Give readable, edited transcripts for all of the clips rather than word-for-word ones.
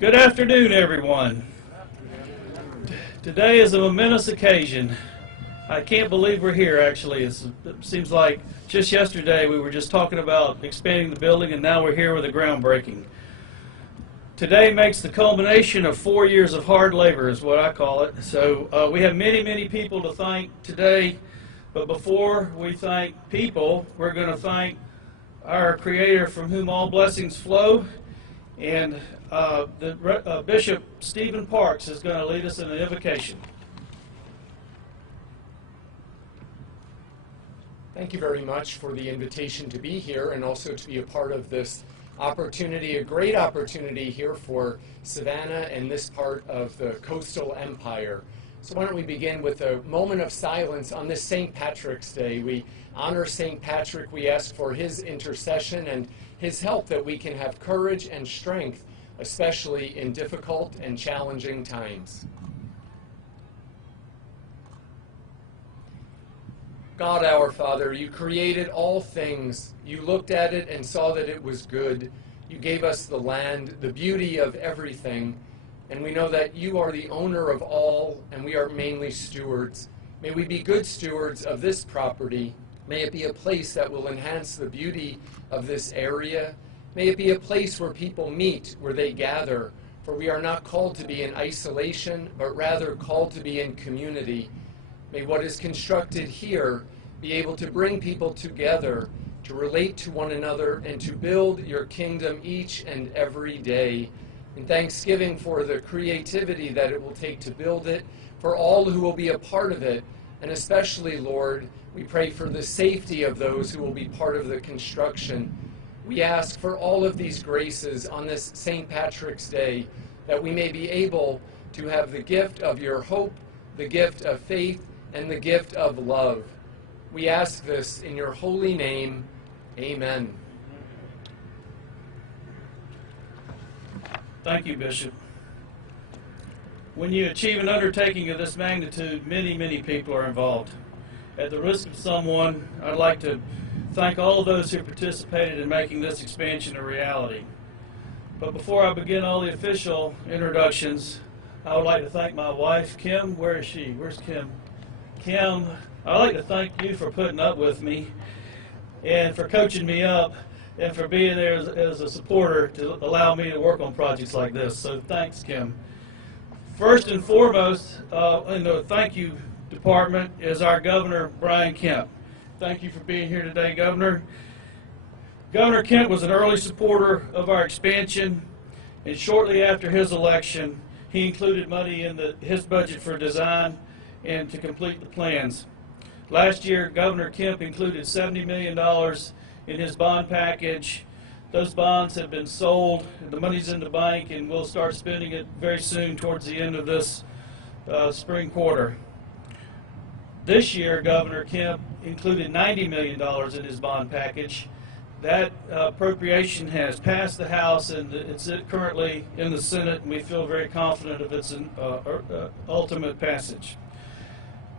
Good afternoon, everyone. Today is a momentous occasion. I can't believe we're here, actually. It seems like just yesterday we were just talking about expanding the building, and now we're here with a groundbreaking. Today makes the culmination of 4 years of hard labor, is what I call it. So we have many, many people to thank today, but before we thank people, we're going to thank our Creator from whom all blessings flow. And Bishop Stephen Parks is going to lead us in an invocation. Thank you very much for the invitation to be here and also to be a part of this opportunity, a great opportunity here for Savannah and this part of the coastal empire. So why don't we begin with a moment of silence on this St. Patrick's Day. We honor St. Patrick. We ask for his intercession and his help that we can have courage and strength, especially in difficult and challenging times. God our Father, you created all things. You looked at it and saw that it was good. You gave us the land, the beauty of everything. And we know that you are the owner of all, and we are mainly stewards. May we be good stewards of this property. May it be a place that will enhance the beauty of this area. May it be a place where people meet, where they gather. For we are not called to be in isolation, but rather called to be in community. May what is constructed here be able to bring people together, to relate to one another, and to build your kingdom each and every day. In thanksgiving for the creativity that it will take to build it, for all who will be a part of it, and especially, Lord, we pray for the safety of those who will be part of the construction. We ask for all of these graces on this St. Patrick's Day, that we may be able to have the gift of your hope, the gift of faith, and the gift of love. We ask this in your holy name. Amen. Thank you, Bishop. When you achieve an undertaking of this magnitude, many, many people are involved. At the risk of someone, I'd like to thank all of those who participated in making this expansion a reality. But before I begin all the official introductions, I would like to thank my wife, Kemp. Where is she? Where's Kemp? Kemp, I'd like to thank you for putting up with me and for coaching me up and for being there as a supporter to allow me to work on projects like this. So thanks, Kim. First and foremost, in the thank you department is our Governor, Brian Kemp. Thank you for being here today, Governor. Governor Kemp was an early supporter of our expansion, and shortly after his election, he included money in his budget for design and to complete the plans. Last year, Governor Kemp included $70 million in his bond package. Those bonds have been sold, the money's in the bank, and we'll start spending it very soon towards the end of this spring quarter. This year, Governor Kemp included $90 million in his bond package. That appropriation has passed the House, and it's currently in the Senate, and we feel very confident of its ultimate passage.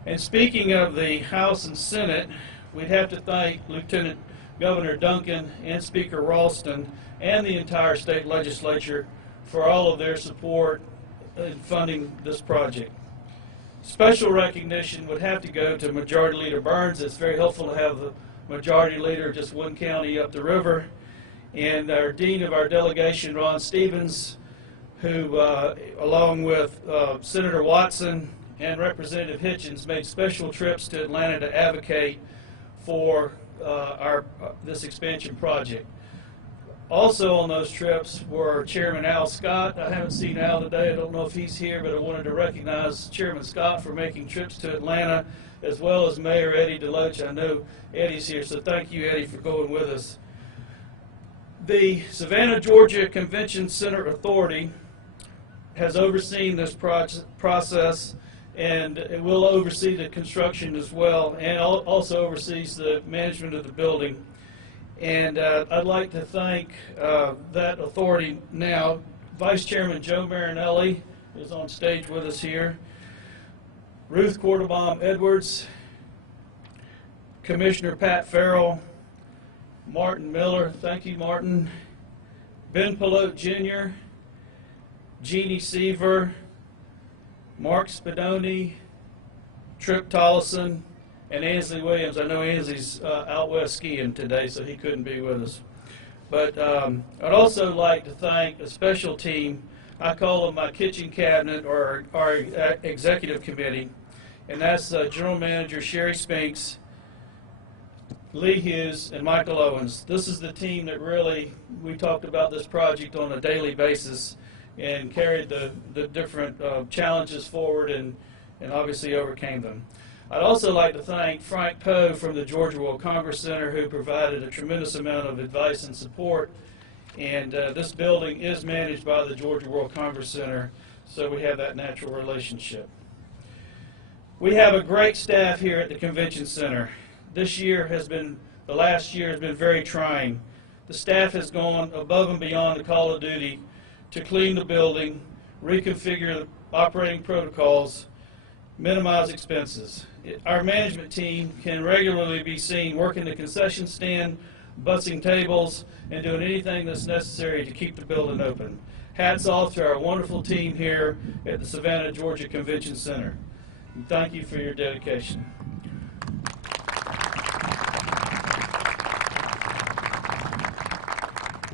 And speaking of the House and Senate, we'd have to thank Lieutenant Governor Duncan and Speaker Ralston and the entire state legislature for all of their support in funding this project. Special recognition would have to go to Majority Leader Burns. It's very helpful to have the Majority Leader just one county up the river. And our Dean of our delegation, Ron Stevens, who, along with Senator Watson and Representative Hitchens, made special trips to Atlanta to advocate for this expansion project. Also on those trips were Chairman Al Scott. I haven't seen Al today. I don't know if he's here, but I wanted to recognize Chairman Scott for making trips to Atlanta, as well as Mayor Eddie DeLoach. I know Eddie's here, so thank you, Eddie, for going with us. The Savannah, Georgia Convention Center Authority has overseen this process, and it will oversee the construction as well, and also oversees the management of the building. And I'd like to thank that authority now. Vice Chairman Joe Marinelli is on stage with us here. Ruth Cordobaum Edwards, Commissioner Pat Farrell, Martin Miller, thank you, Martin, Ben Pelote Jr., Jeannie Seaver, Mark Spadoni, Trip Tollison, and Ansley Williams. I know Ansley's out west skiing today, so he couldn't be with us. But I'd also like to thank a special team. I call them my kitchen cabinet, or our executive committee, and that's General Manager Sherry Spinks, Lee Hughes, and Michael Owens. This is the team that really, we talked about this project on a daily basis and carried the different challenges forward and obviously overcame them. I'd also like to thank Frank Poe from the Georgia World Congress Center, who provided a tremendous amount of advice and support. And this building is managed by the Georgia World Congress Center, so we have that natural relationship. We have a great staff here at the Convention Center. This year has been, the last year has been very trying. The staff has gone above and beyond the call of duty to clean the building, reconfigure the operating protocols, minimize expenses. Our management team can regularly be seen working the concession stand, bussing tables, and doing anything that's necessary to keep the building open. Hats off to our wonderful team here at the Savannah, Georgia Convention Center. And thank you for your dedication.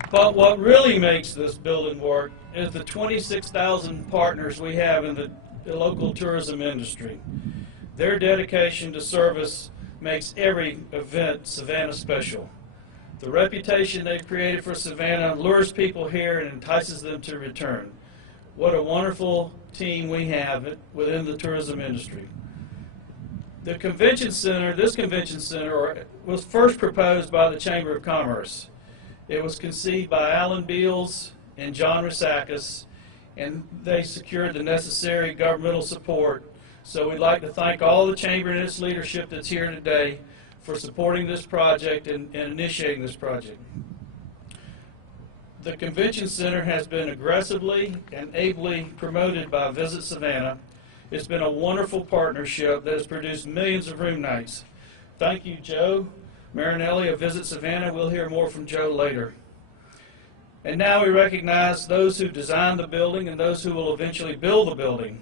But what really makes this building work is the 26,000 partners we have in the local tourism industry. Their dedication to service makes every event Savannah special. The reputation they've created for Savannah lures people here and entices them to return. What a wonderful team we have within the tourism industry. The convention center, this convention center, was first proposed by the Chamber of Commerce. It was conceived by Alan Beals and John Rasakis, and they secured the necessary governmental support. So we'd like to thank all the Chamber and its leadership that's here today for supporting this project and initiating this project. The Convention Center has been aggressively and ably promoted by Visit Savannah. It's been a wonderful partnership that has produced millions of room nights. Thank you, Joe Marinelli of Visit Savannah. We'll hear more from Joe later. And now we recognize those who designed the building and those who will eventually build the building.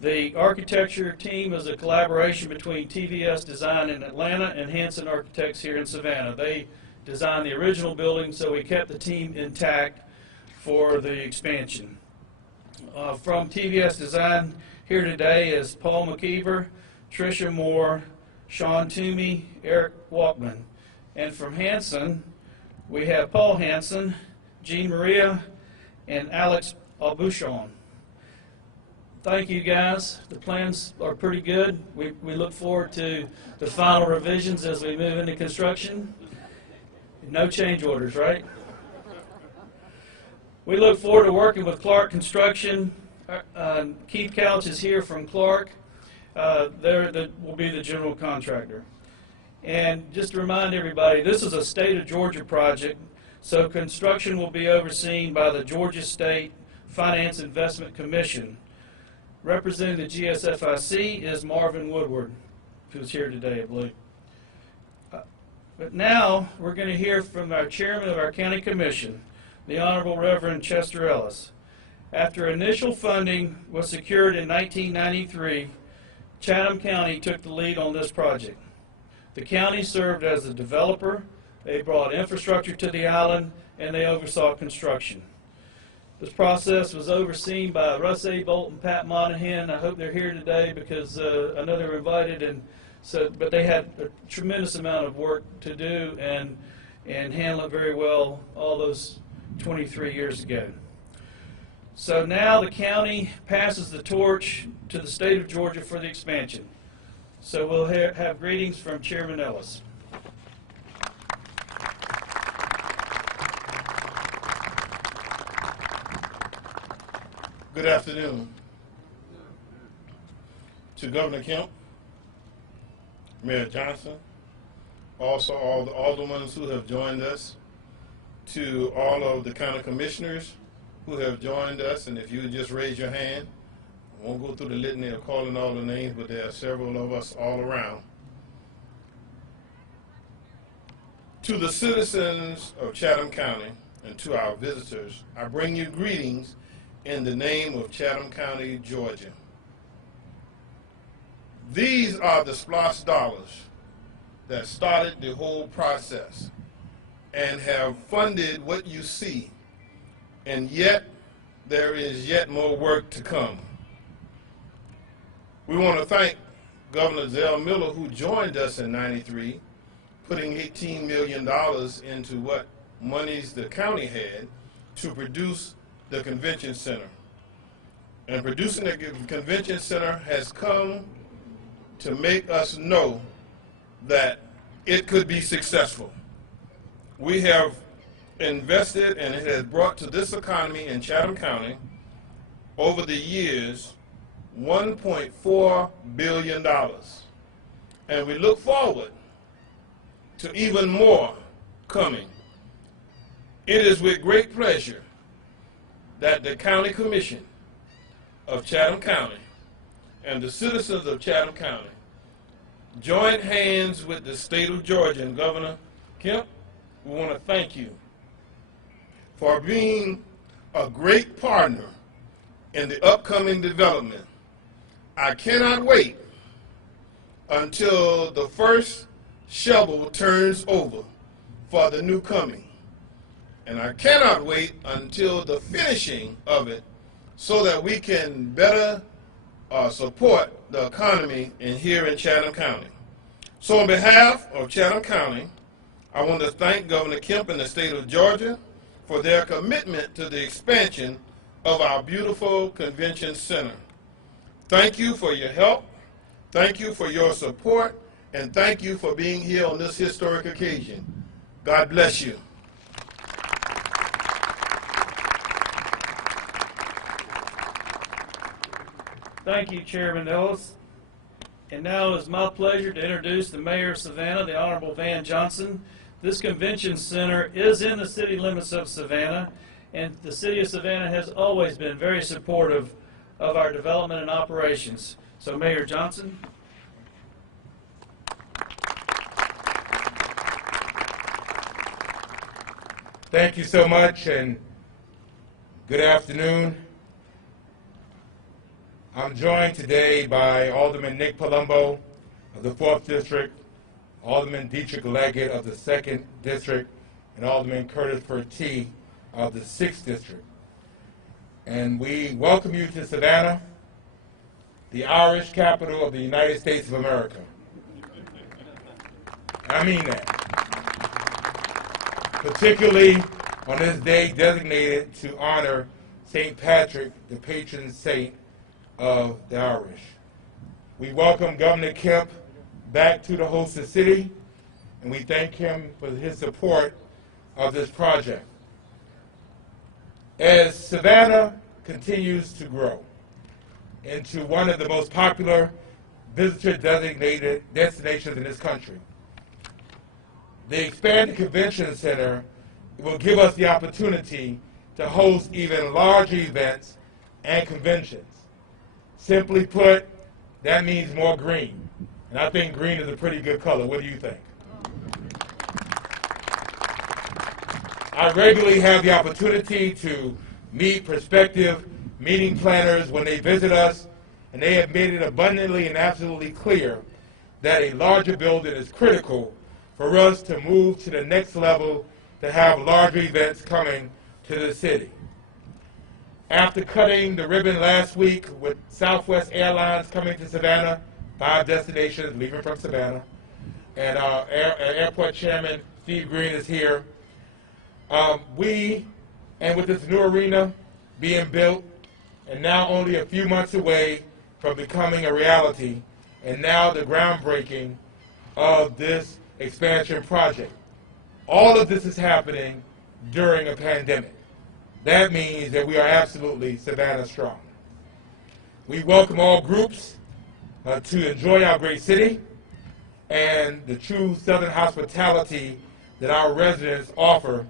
The architecture team is a collaboration between TVS Design in Atlanta and Hanson Architects here in Savannah. They designed the original building, so we kept the team intact for the expansion. From TVS Design here today is Paul McKeever, Tricia Moore, Sean Toomey, Eric Walkman. And from Hanson, we have Paul Hanson, Jean Maria, and Alex Albuchon. Thank you, guys. The plans are pretty good. We look forward to the final revisions as we move into construction. No change orders, right? We look forward to working with Clark Construction. Keith Couch is here from Clark. Will be the general contractor. And just to remind everybody, this is a state of Georgia project, so construction will be overseen by the Georgia State Finance Investment Commission. Representing the GSFIC is Marvin Woodward, who's here today, I believe. But now we're going to hear from our chairman of our county commission, the Honorable Reverend Chester Ellis. After initial funding was secured in 1993, Chatham County took the lead on this project. The county served as a developer, they brought infrastructure to the island, and they oversaw construction. This process was overseen by Russ A. Bolt and Pat Monahan. I hope they're here today because I know they were invited, but they had a tremendous amount of work to do and handle it very well all those 23 years ago. So now the county passes the torch to the state of Georgia for the expansion. So we'll have greetings from Chairman Ellis. Good afternoon to Governor Kemp, Mayor Johnson, also all the aldermen who have joined us, to all of the county commissioners who have joined us, and if you would just raise your hand, I won't go through the litany of calling all the names, but there are several of us all around. To the citizens of Chatham County and to our visitors, I bring you greetings in the name of Chatham County, Georgia. These are the SPLOST dollars that started the whole process and have funded what you see, and yet there is yet more work to come. We want to thank Governor Zell Miller, who joined us in '93, putting $18 million into what monies the county had to produce the convention center. And producing the convention center has come to make us know that it could be successful. We have invested, and it has brought to this economy in Chatham County over the years $1.4 billion. And we look forward to even more coming. It is with great pleasure that the County Commission of Chatham County and the citizens of Chatham County join hands with the state of Georgia and Governor Kemp. We want to thank you for being a great partner in the upcoming development. I cannot wait until the first shovel turns over for the new coming. And I cannot wait until the finishing of it so that we can better support the economy here in Chatham County. So on behalf of Chatham County, I want to thank Governor Kemp and the state of Georgia for their commitment to the expansion of our beautiful convention center. Thank you for your help, thank you for your support, and thank you for being here on this historic occasion. God bless you. Thank you, Chairman Ellis. And now it is my pleasure to introduce the Mayor of Savannah, the Honorable Van Johnson. This convention center is in the city limits of Savannah, and the city of Savannah has always been very supportive of our development and operations. So, Mayor Johnson. Thank you so much, and good afternoon. I'm joined today by Alderman Nick Palumbo of the 4th District, Alderman Dietrich Leggett of the 2nd District, and Alderman Curtis Pertee of the 6th District. And we welcome you to Savannah, the Irish capital of the United States of America. I mean that. Particularly on this day designated to honor St. Patrick, the patron saint of the Irish. We welcome Governor Kemp back to the hosted city, and we thank him for his support of this project. As Savannah continues to grow into one of the most popular visitor-designated destinations in this country, the expanded convention center will give us the opportunity to host even larger events and conventions. Simply put, that means more green. And I think green is a pretty good color. What do you think? I regularly have the opportunity to meet prospective meeting planners when they visit us, and they have made it abundantly and absolutely clear that a larger building is critical for us to move to the next level to have larger events coming to the city. After cutting the ribbon last week with Southwest Airlines coming to Savannah, 5 destinations leaving from Savannah, and our airport chairman, Steve Green, is here. With this new arena being built, and now only a few months away from becoming a reality, and now the groundbreaking of this expansion project. All of this is happening during a pandemic. That means that we are absolutely Savannah strong. We welcome all groups to enjoy our great city and the true Southern hospitality that our residents offer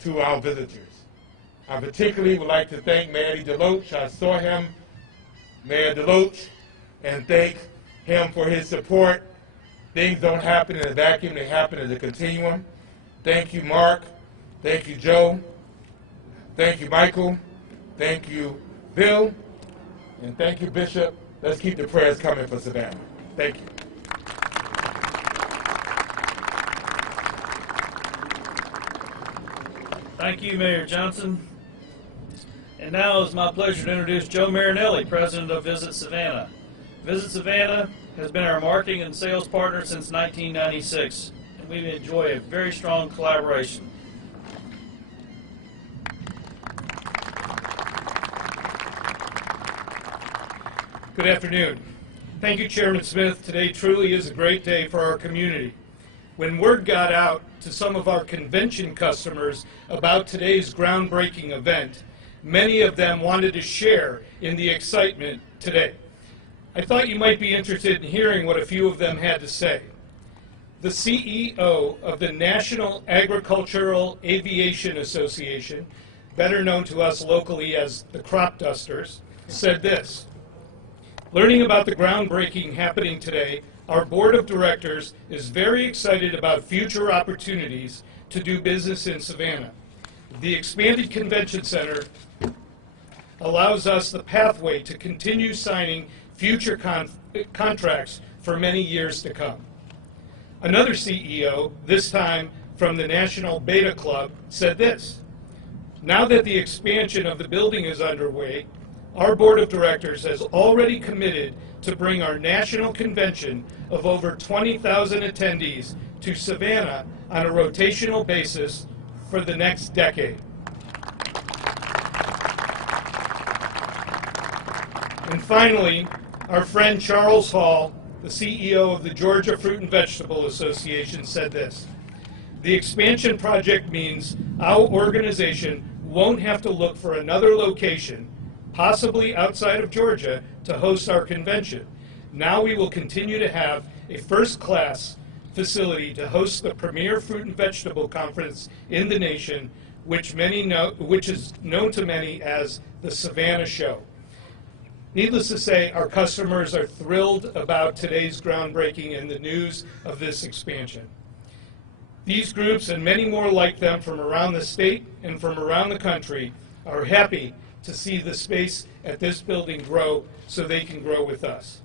to our visitors. I particularly would like to thank Mayor Deloach. I saw him, Mayor Deloach, and thank him for his support. Things don't happen in a vacuum, they happen as a continuum. Thank you, Mark. Thank you, Joe. Thank you, Michael. Thank you, Bill, and thank you, Bishop. Let's keep the prayers coming for Savannah. Thank you. Thank you, Mayor Johnson. And now it's my pleasure to introduce Joe Marinelli, President of Visit Savannah. Visit Savannah has been our marketing and sales partner since 1996, and we enjoy a very strong collaboration. Good afternoon. Thank you, Chairman Smith. Today truly is a great day for our community. When word got out to some of our convention customers about today's groundbreaking event, many of them wanted to share in the excitement today. I thought you might be interested in hearing what a few of them had to say. The CEO of the National Agricultural Aviation Association, better known to us locally as the Crop Dusters, said this: "Learning about the groundbreaking happening today, our board of directors is very excited about future opportunities to do business in Savannah. The expanded convention center allows us the pathway to continue signing future contracts for many years to come." Another CEO, this time from the National Beta Club, said this: "Now that the expansion of the building is underway, our board of directors has already committed to bring our national convention of over 20,000 attendees to Savannah on a rotational basis for the next decade." And finally, our friend Charles Hall, the CEO of the Georgia Fruit and Vegetable Association, said this: "The expansion project means our organization won't have to look for another location, possibly outside of Georgia, to host our convention. Now we will continue to have a first-class facility to host the premier fruit and vegetable conference in the nation, which is known to many as the Savannah Show." Needless to say, our customers are thrilled about today's groundbreaking and the news of this expansion. These groups and many more like them from around the state and from around the country are happy to see the space at this building grow so they can grow with us.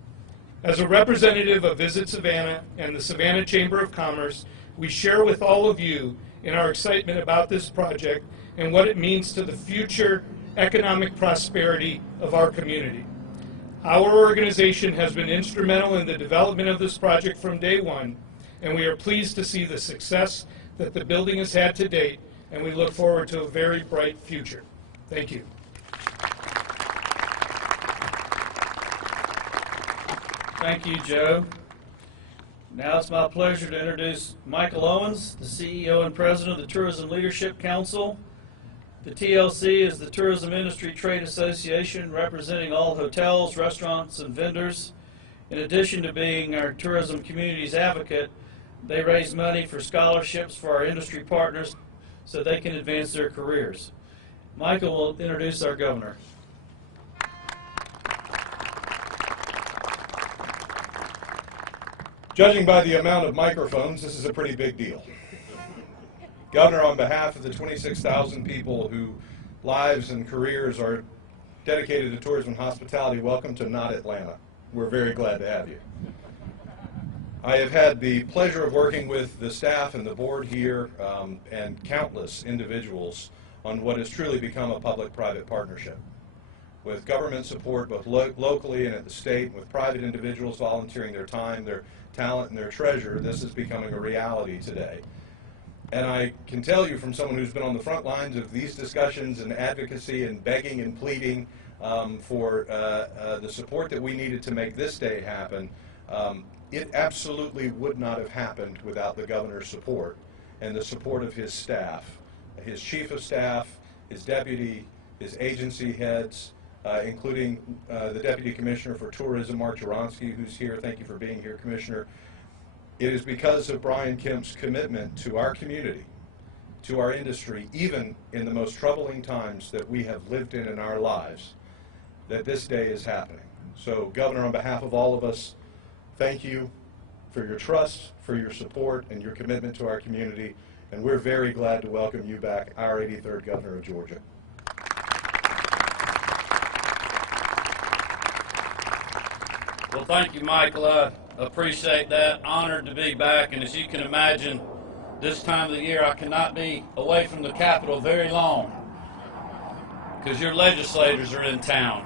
As a representative of Visit Savannah and the Savannah Chamber of Commerce, we share with all of you in our excitement about this project and what it means to the future economic prosperity of our community. Our organization has been instrumental in the development of this project from day one, and we are pleased to see the success that the building has had to date, and we look forward to a very bright future. Thank you. Thank you, Joe. Now it's my pleasure to introduce Michael Owens, the CEO and President of the Tourism Leadership Council. The TLC is the Tourism Industry Trade Association representing all hotels, restaurants, and vendors. In addition to being our tourism community's advocate, they raise money for scholarships for our industry partners so they can advance their careers. Michael will introduce our governor. Judging by the amount of microphones, this is a pretty big deal. Governor, on behalf of the 26,000 people whose lives and careers are dedicated to tourism and hospitality, welcome to Not Atlanta. We're very glad to have you. I have had the pleasure of working with the staff and the board here and countless individuals on what has truly become a public-private partnership. With government support both locally and at the state, with private individuals volunteering their time, their talent, and their treasure, this is becoming a reality today. And I can tell you from someone who's been on the front lines of these discussions and advocacy and begging and pleading for the support that we needed to make this day happen, it absolutely would not have happened without the governor's support and the support of his staff, his chief of staff, his deputy, his agency heads, including the Deputy Commissioner for Tourism, Mark Jaronsky, who's here. Thank you for being here, Commissioner. It is because of Brian Kemp's commitment to our community, to our industry, even in the most troubling times that we have lived in our lives, that this day is happening. So, Governor, on behalf of all of us, thank you for your trust, for your support, and your commitment to our community, and we're very glad to welcome you back, our 83rd Governor of Georgia. Well, thank you, Michael. I appreciate that. Honored to be back, and as you can imagine, this time of the year I cannot be away from the Capitol very long because your legislators are in town.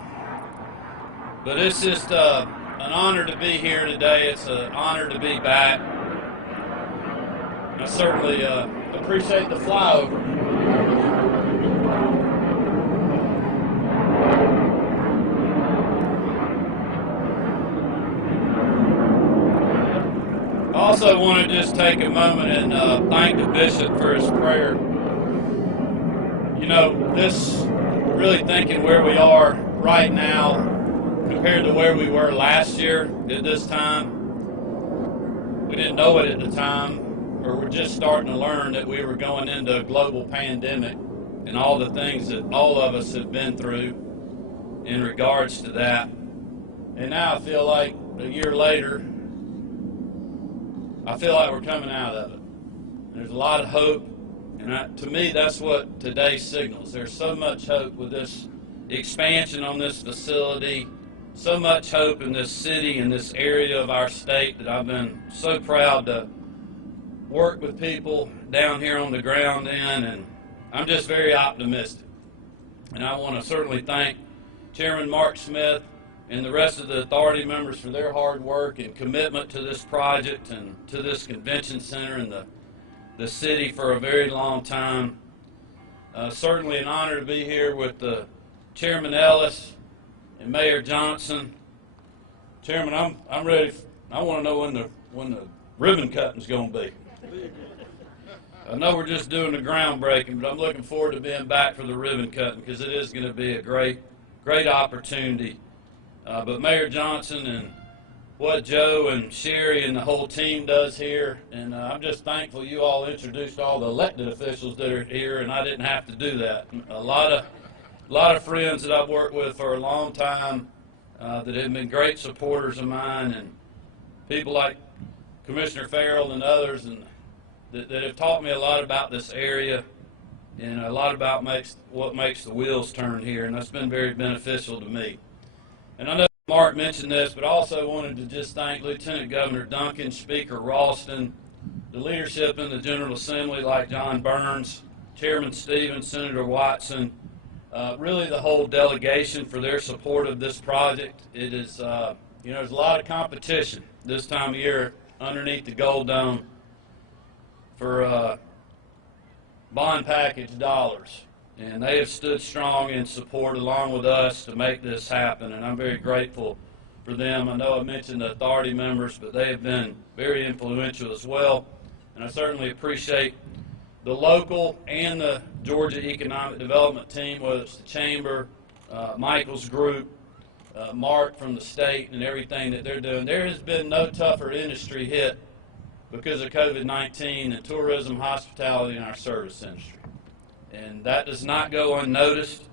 But it's just an honor to be here today. It's an honor to be back. I certainly appreciate the flyover. I also want to just take a moment and thank the bishop for his prayer. You know, this, really thinking where we are right now compared to where we were last year at this time, we didn't know it at the time, or we're just starting to learn that we were going into a global pandemic and all the things that all of us have been through in regards to that. And now I feel like a year later, I feel like we're coming out of it. There's a lot of hope, and to me, that's what today signals. There's so much hope with this expansion on this facility, so much hope in this city and this area of our state that I've been so proud to work with people down here on the ground in, and I'm just very optimistic. And I want to certainly thank Chairman Mark Smith and the rest of the authority members for their hard work and commitment to this project and to this convention center and the city for a very long time. Certainly an honor to be here with Chairman Ellis and Mayor Johnson. Chairman, I'm ready. I want to know when the ribbon cutting's going to be. I know we're just doing the groundbreaking, but I'm looking forward to being back for the ribbon cutting because it is going to be a great opportunity. But Mayor Johnson and what Joe and Sherry and the whole team does here, and I'm just thankful you all introduced all the elected officials that are here, and I didn't have to do that. A lot of friends that I've worked with for a long time that have been great supporters of mine, and people like Commissioner Farrell and others, and that have taught me a lot about this area and a lot about what makes the wheels turn here, and that's been very beneficial to me. And I know Mark mentioned this, but I also wanted to just thank Lieutenant Governor Duncan, Speaker Ralston, the leadership in the General Assembly like John Burns, Chairman Stevens, Senator Watson, really the whole delegation for their support of this project. It is, there's a lot of competition this time of year underneath the Gold Dome for bond package dollars. And they have stood strong in support along with us to make this happen, and I'm very grateful for them. I know I mentioned the authority members, but they have been very influential as well. And I certainly appreciate the local and the Georgia Economic Development team, whether it's the Chamber, Michael's group, Mark from the state, and everything that they're doing. There has been no tougher industry hit because of COVID-19 than tourism, hospitality, and our service industry. And that does not go unnoticed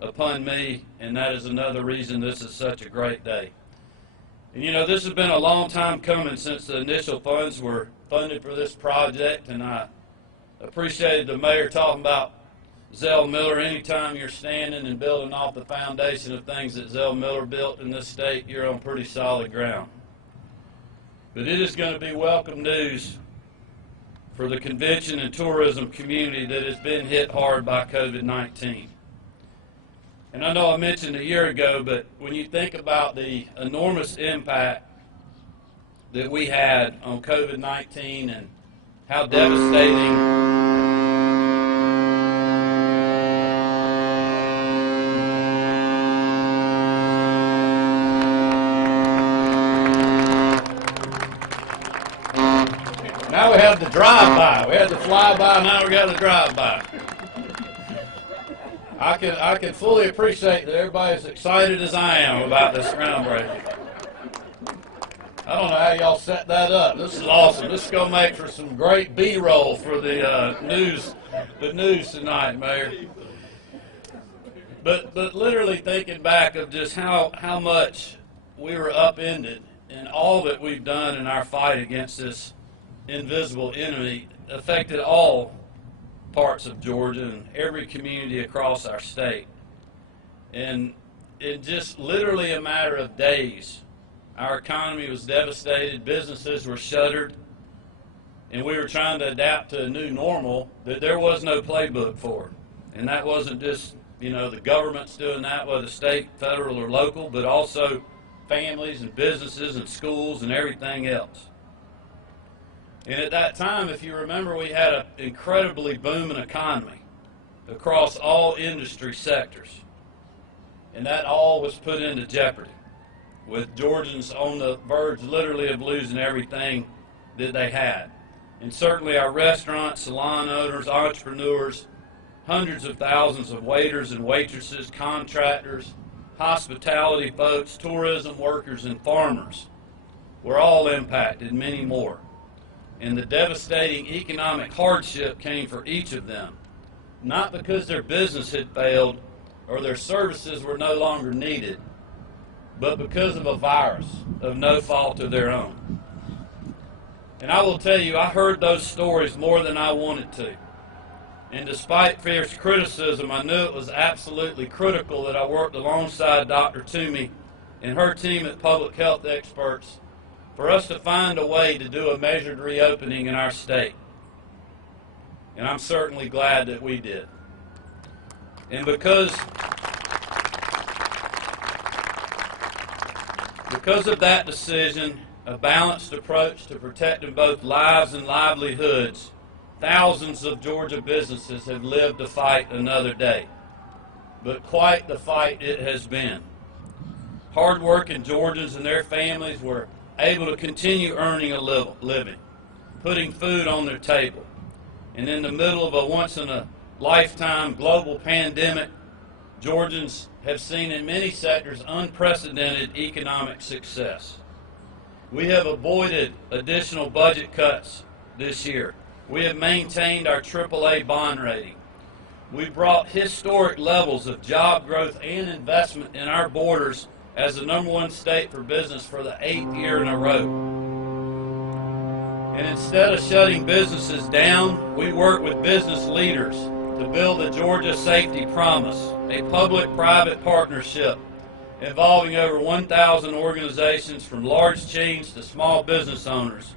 upon me, and that is another reason this is such a great day. And you know, this has been a long time coming since the initial funds were funded for this project, and I appreciated the mayor talking about Zell Miller. Anytime you're standing and building off the foundation of things that Zell Miller built in this state, you're on pretty solid ground. But it is going to be welcome news for the convention and tourism community that has been hit hard by COVID-19. And I know I mentioned a year ago, but when you think about the enormous impact that we had on COVID-19 and how devastating now we have the drive-by. We had the fly-by, now we got the drive-by. I can fully appreciate that everybody's excited as I am about this groundbreaking. I don't know how y'all set that up. This is awesome. This is going to make for some great B-roll for the news tonight, Mayor. But literally thinking back of just how much we were upended and all that we've done in our fight against this invisible enemy affected all parts of Georgia and every community across our state. And in just literally a matter of days, our economy was devastated, businesses were shuttered, and we were trying to adapt to a new normal that there was no playbook for. And that wasn't just, the government's doing that, whether state, federal, or local, but also families and businesses and schools and everything else. And at that time, if you remember, we had an incredibly booming economy across all industry sectors. And that all was put into jeopardy, with Georgians on the verge literally of losing everything that they had. And certainly our restaurants, salon owners, entrepreneurs, hundreds of thousands of waiters and waitresses, contractors, hospitality folks, tourism workers, and farmers were all impacted, many more. And the devastating economic hardship came for each of them, not because their business had failed or their services were no longer needed, but because of a virus of no fault of their own. And I will tell you, I heard those stories more than I wanted to. And despite fierce criticism, I knew it was absolutely critical that I worked alongside Dr. Toomey and her team of public health experts for us to find a way to do a measured reopening in our state. And I'm certainly glad that we did. And because of that decision, a balanced approach to protecting both lives and livelihoods, thousands of Georgia businesses have lived to fight another day. But quite the fight it has been. Hard-working Georgians and their families were able to continue earning a living, putting food on their table. And in the middle of a once-in-a-lifetime global pandemic, Georgians have seen in many sectors unprecedented economic success. We have avoided additional budget cuts this year. We have maintained our AAA bond rating. We brought historic levels of job growth and investment in our borders as the #1 state for business for the 8th year in a row. And instead of shutting businesses down, we work with business leaders to build the Georgia Safety Promise, a public-private partnership involving over 1,000 organizations from large chains to small business owners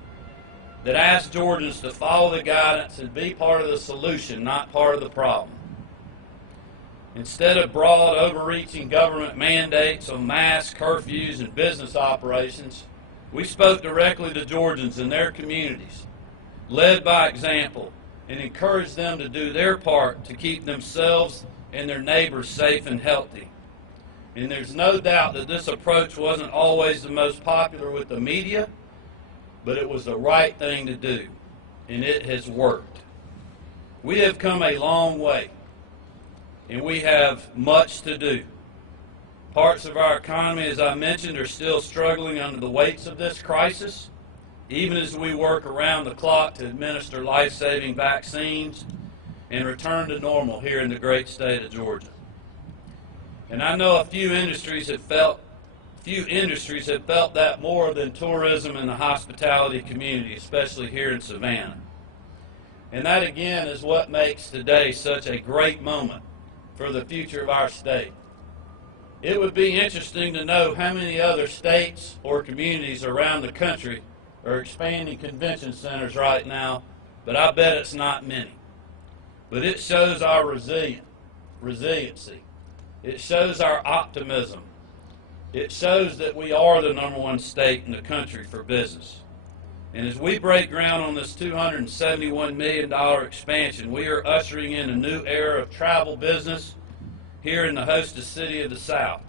that ask Georgians to follow the guidance and be part of the solution, not part of the problem. Instead of broad, overreaching government mandates on masks, curfews, and business operations, we spoke directly to Georgians and their communities, led by example, and encouraged them to do their part to keep themselves and their neighbors safe and healthy. And there's no doubt that this approach wasn't always the most popular with the media, but it was the right thing to do, and it has worked. We have come a long way, and we have much to do. Parts of our economy, as I mentioned, are still struggling under the weights of this crisis, even as we work around the clock to administer life-saving vaccines and return to normal here in the great state of Georgia. And I know a few industries have felt that more than tourism and the hospitality community, especially here in Savannah. And that again is what makes today such a great moment for the future of our state. It would be interesting to know how many other states or communities around the country are expanding convention centers right now, but I bet it's not many. But it shows our resiliency. It shows our optimism. It shows that we are the #1 state in the country for business. And as we break ground on this $271 million expansion, we are ushering in a new era of travel business here in the hostess city of the South.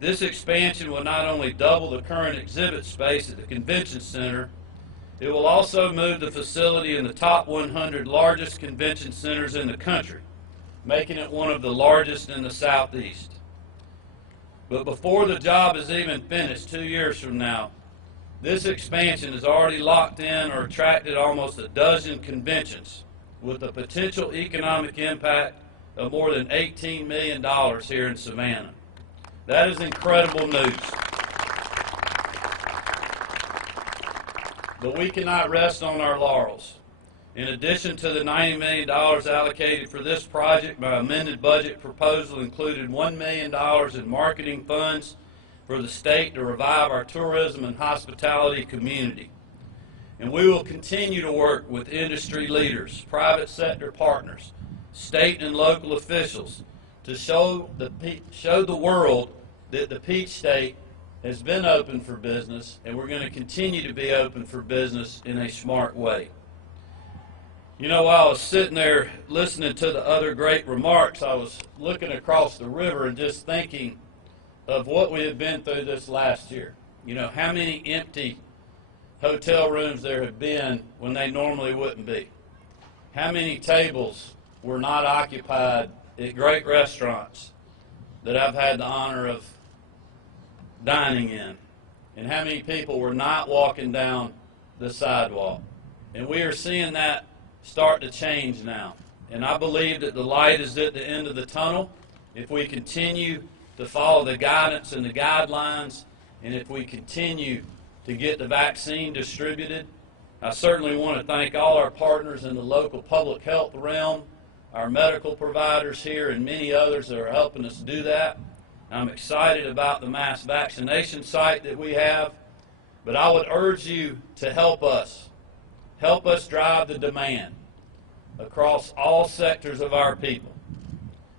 This expansion will not only double the current exhibit space at the convention center, it will also move the facility in the top 100 largest convention centers in the country, making it one of the largest in the Southeast. But before the job is even finished 2 years from now, this expansion has already locked in or attracted almost a dozen conventions with a potential economic impact of more than $18 million here in Savannah. That is incredible news. But we cannot rest on our laurels. In addition to the $90 million allocated for this project, my amended budget proposal included $1 million in marketing funds for the state to revive our tourism and hospitality community. And we will continue to work with industry leaders, private sector partners, state and local officials to show the world that the Peach State has been open for business, and we're going to continue to be open for business in a smart way. You know, while I was sitting there listening to the other great remarks, I was looking across the river and just thinking of what we have been through this last year. You know, how many empty hotel rooms there have been when they normally wouldn't be. How many tables were not occupied at great restaurants that I've had the honor of dining in. And how many people were not walking down the sidewalk. And we are seeing that start to change now. And I believe that the light is at the end of the tunnel if we continue to follow the guidance and the guidelines, and if we continue to get the vaccine distributed. I certainly want to thank all our partners in the local public health realm, our medical providers here, and many others that are helping us do that. I'm excited about the mass vaccination site that we have, but I would urge you to help us drive the demand across all sectors of our people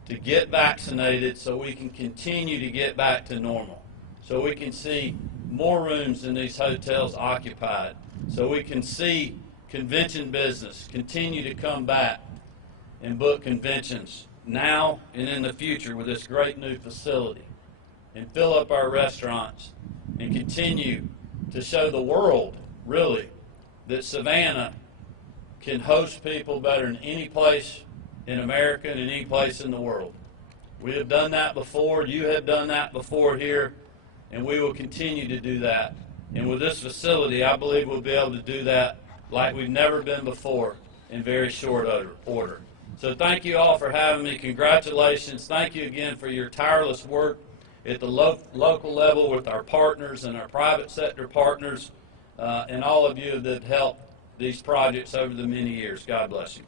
to get vaccinated so we can continue to get back to normal, so we can see more rooms in these hotels occupied, so we can see convention business continue to come back and book conventions now and in the future with this great new facility, and fill up our restaurants and continue to show the world, really, that Savannah can host people better than any place in America and in any place in the world. We have done that before. You have done that before here. And we will continue to do that. And with this facility, I believe we'll be able to do that like we've never been before in very short order. So thank you all for having me. Congratulations. Thank you again for your tireless work at the local level with our partners and our private sector partners, and all of you that helped these projects over the many years. God bless you.